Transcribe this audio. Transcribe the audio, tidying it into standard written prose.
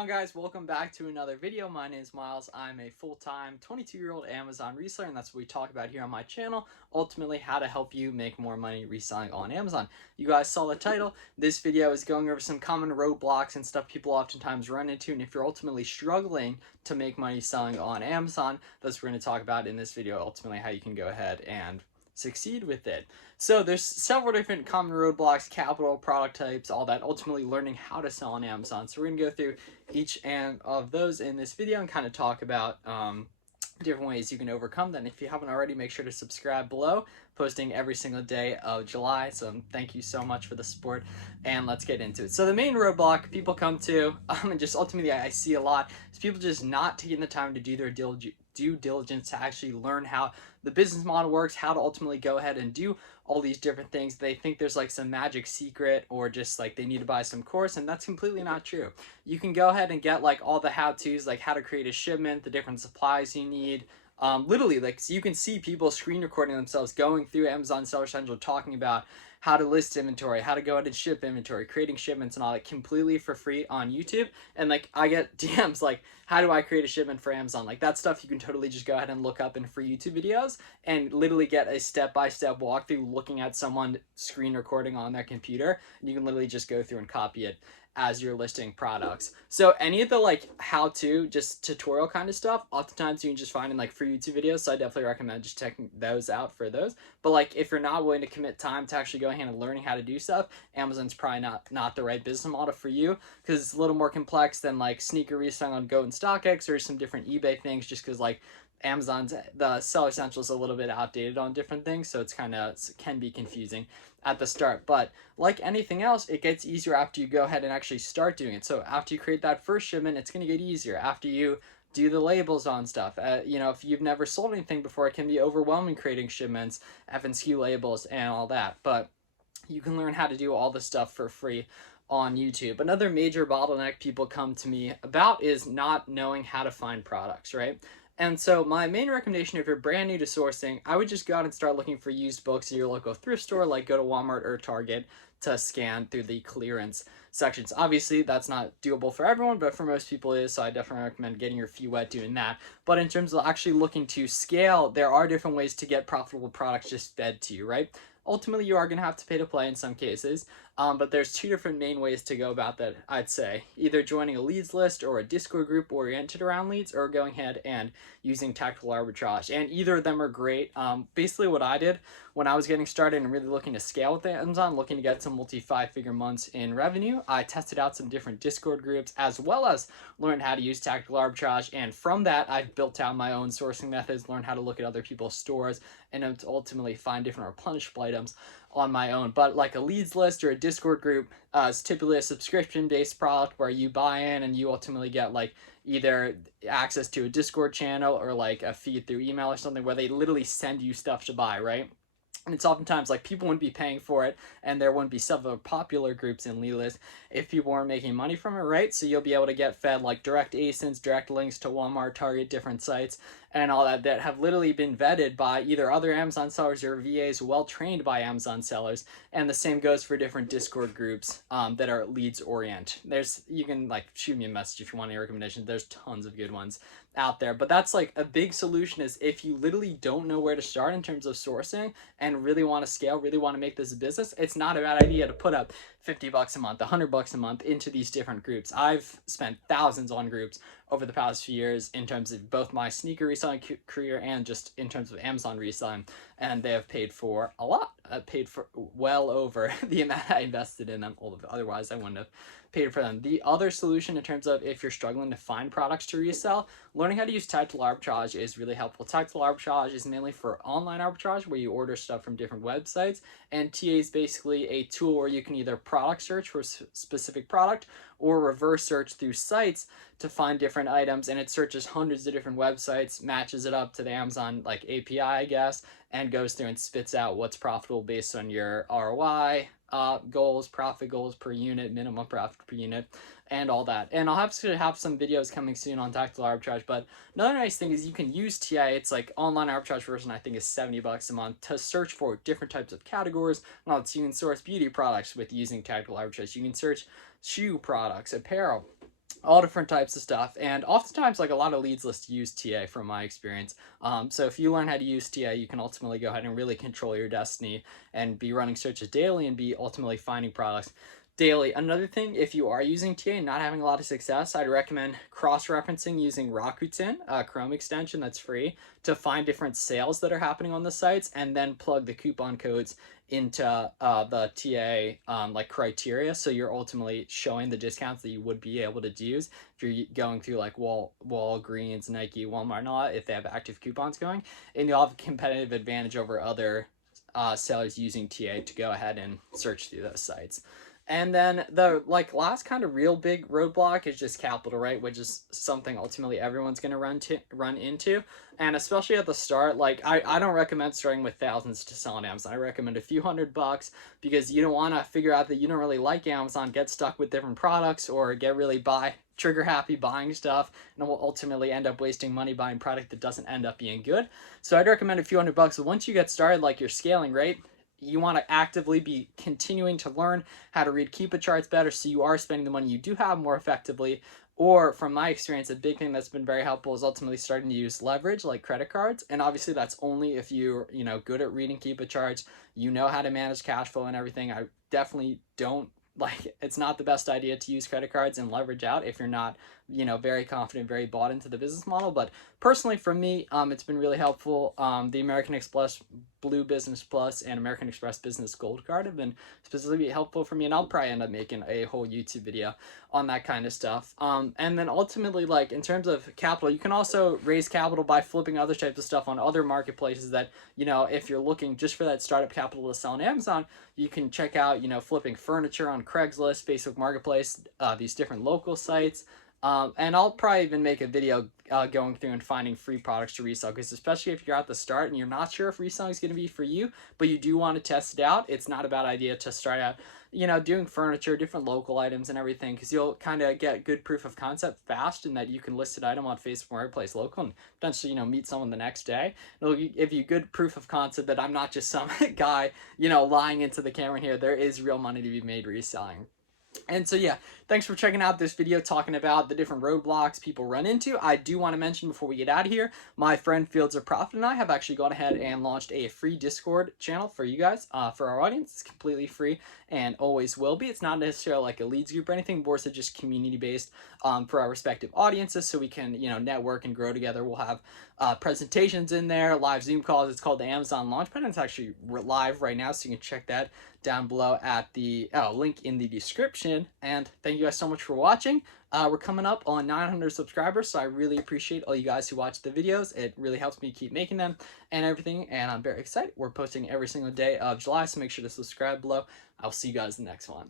on, guys? Welcome back to another video. My name is Miles. I'm a full-time 22-year-old Amazon reseller, and that's what we talk about here on my channel. Ultimately, how to help you make more money reselling on Amazon. You guys saw the title. This video is going over some common roadblocks and stuff people oftentimes run into, and if you're ultimately struggling to make money selling on Amazon, that's what we're going to talk about in this video. Ultimately, how you can go ahead and succeed with it. So there's several different common roadblocks, capital, product types, all that, ultimately learning how to sell on Amazon. So we're going to go through each of those in this video and kind of talk about different ways you can overcome them. If you haven't already, make sure to subscribe below, posting every single day of July. So thank you so much for the support, and let's get into it. So the main roadblock people come to, and just ultimately I see a lot, is people just not taking the time to do their due diligence to actually learn how the business model works, how to ultimately go ahead and do all these different things. They think there's like some magic secret, or just like they need to buy some course, and that's completely not true. You can go ahead and get like all the how-tos, like how to create a shipment, the different supplies you need. Literally, like, so you can see people screen recording themselves going through Amazon Seller Central talking about how to list inventory, how to go ahead and ship inventory, creating shipments and all that completely for free on YouTube. And like I get DMs like, how do I create a shipment for Amazon? Like that stuff you can totally just go ahead and look up in free YouTube videos and literally get a step-by-step walkthrough looking at someone screen recording on their computer. And you can literally just go through and copy it as you're listing products. So any of the like how-to, just tutorial kind of stuff, oftentimes you can just find in like free YouTube videos. So I definitely recommend just checking those out for those. But like if you're not willing to commit time to actually going ahead and learning how to do stuff, Amazon's probably not the right business model for you, because it's a little more complex than like sneaker reselling on Go and StockX or some different eBay things, just because like Amazon's, the Seller Central is a little bit outdated on different things, so it's kind of can be confusing at the start. But like anything else, it gets easier after you go ahead and actually start doing it. So after you create that first shipment, it's going to get easier. After you do the labels on stuff, you know, if you've never sold anything before, it can be overwhelming creating shipments, FNSKU labels, and all that. But you can learn how to do all this stuff for free on YouTube. Another major bottleneck people come to me about is not knowing how to find products, right? And so my main recommendation, if you're brand new to sourcing, I would just go out and start looking for used books at your local thrift store, like go to Walmart or Target to scan through the clearance sections. Obviously, that's not doable for everyone, but for most people it is, so I definitely recommend getting your feet wet doing that. But in terms of actually looking to scale, there are different ways to get profitable products just fed to you, right? Ultimately, you are going to have to pay to play in some cases, but there's two different main ways to go about that, I'd say. Either joining a leads list or a Discord group oriented around leads, or going ahead and using tactical arbitrage. And either of them are great. Basically, what I did when I was getting started and really looking to scale with Amazon, looking to get some multi-5-figure months in revenue, I tested out some different Discord groups, as well as learned how to use tactical arbitrage. And from that, I've built out my own sourcing methods, learned how to look at other people's stores, and ultimately find different replenishable items on my own. But like a leads list or a Discord group is typically a subscription-based product where you buy in and you ultimately get like either access to a Discord channel or like a feed through email or something, where they literally send you stuff to buy, right? And it's oftentimes like people wouldn't be paying for it, and there wouldn't be several popular groups in lead list if people weren't making money from it, right? So you'll be able to get fed like direct ASINs, direct links to Walmart, Target, different sites, and all that have literally been vetted by either other Amazon sellers or VAs well trained by Amazon sellers. And the same goes for different Discord groups that are leads orient. You can like shoot me a message if you want any recommendations. There's tons of good ones out there. But that's like a big solution, is if you literally don't know where to start in terms of sourcing and really want to scale, really want to make this a business, it's not a bad idea to put up $50 a month, $100 a month into these different groups. I've spent thousands on groups over the past few years in terms of both my sneaker reselling career and just in terms of Amazon reselling, and they have paid for a lot. Paid for well over the amount I invested in them. Otherwise, I wouldn't have paid for them. The other solution in terms of if you're struggling to find products to resell, learning how to use tactical arbitrage is really helpful. Tactical arbitrage is mainly for online arbitrage, where you order stuff from different websites, and TA is basically a tool where you can either product search for a specific product or reverse search through sites to find different items, and it searches hundreds of different websites, matches it up to the Amazon like API, I guess, and goes through and spits out what's profitable based on your ROI goals, profit goals per unit, minimum profit per unit, and all that. And I'll have to have some videos coming soon on tactical arbitrage. But another nice thing is you can use TI. It's like online arbitrage version, I think, is $70 a month to search for different types of categories. So you can source beauty products with using tactical arbitrage. You can search shoe products, apparel, all different types of stuff. And oftentimes, like, a lot of leads lists use TA from my experience. So if you learn how to use TA, you can ultimately go ahead and really control your destiny and be running searches daily and be ultimately finding products daily. Another thing, if you are using TA and not having a lot of success, I'd recommend cross-referencing using Rakuten, a Chrome extension that's free, to find different sales that are happening on the sites, and then plug the coupon codes into the TA like criteria, so you're ultimately showing the discounts that you would be able to use if you're going through like Walgreens, Nike, Walmart, and all that, if they have active coupons going, and you'll have a competitive advantage over other sellers using TA to go ahead and search through those sites. And then the like last kind of real big roadblock is just capital, right? Which is something ultimately everyone's going to run into. And especially at the start, like I don't recommend starting with thousands to sell on Amazon. I recommend a few $100 because you don't want to figure out that you don't really like Amazon, get stuck with different products, or get really trigger happy buying stuff, and will ultimately end up wasting money buying product that doesn't end up being good. So I'd recommend a few $100. But once you get started, like you're scaling, right? You want to actively be continuing to learn how to read Keepa charts better, so you are spending the money you do have more effectively. Or from my experience, a big thing that's been very helpful is ultimately starting to use leverage like credit cards. And obviously that's only if you're, good at reading Keepa charts, you know how to manage cash flow and everything. I definitely don't like, it's not the best idea to use credit cards and leverage out if you're not, very confident, very bought into the business model. But personally for me, it's been really helpful. The American Express Blue Business Plus and American Express Business Gold Card have been specifically helpful for me, and I'll probably end up making a whole YouTube video on that kind of stuff. And then ultimately, like in terms of capital, you can also raise capital by flipping other types of stuff on other marketplaces that, if you're looking just for that startup capital to sell on Amazon, you can check out, flipping furniture on Craigslist, Facebook Marketplace, these different local sites. And I'll probably even make a video going through and finding free products to resell, because especially if you're at the start and you're not sure if reselling is going to be for you, but you do want to test it out, it's not a bad idea to start out, doing furniture, different local items and everything, because you'll kind of get good proof of concept fast, and that you can list an item on Facebook Marketplace local and potentially, meet someone the next day. It'll give you good proof of concept that I'm not just some guy, lying into the camera here. There is real money to be made reselling. And so yeah, thanks for checking out this video talking about the different roadblocks people run into. I do want to mention before we get out of here, my friend Fields of Profit and I have actually gone ahead and launched a free Discord channel for you guys, for our audience. It's completely free and always will be. It's not necessarily like a leads group or anything, more so just community based for our respective audiences, so we can, network and grow together. We'll have presentations in there, live Zoom calls. It's called the Amazon Launchpad, and it's actually live right now, so you can check that down below at the link in the description. And thank you guys so much for watching. We're coming up on 900 subscribers, so I really appreciate all you guys who watch the videos. It really helps me keep making them and everything, and I'm very excited. We're posting every single day of July, so make sure to subscribe below. I'll see you guys in the next one.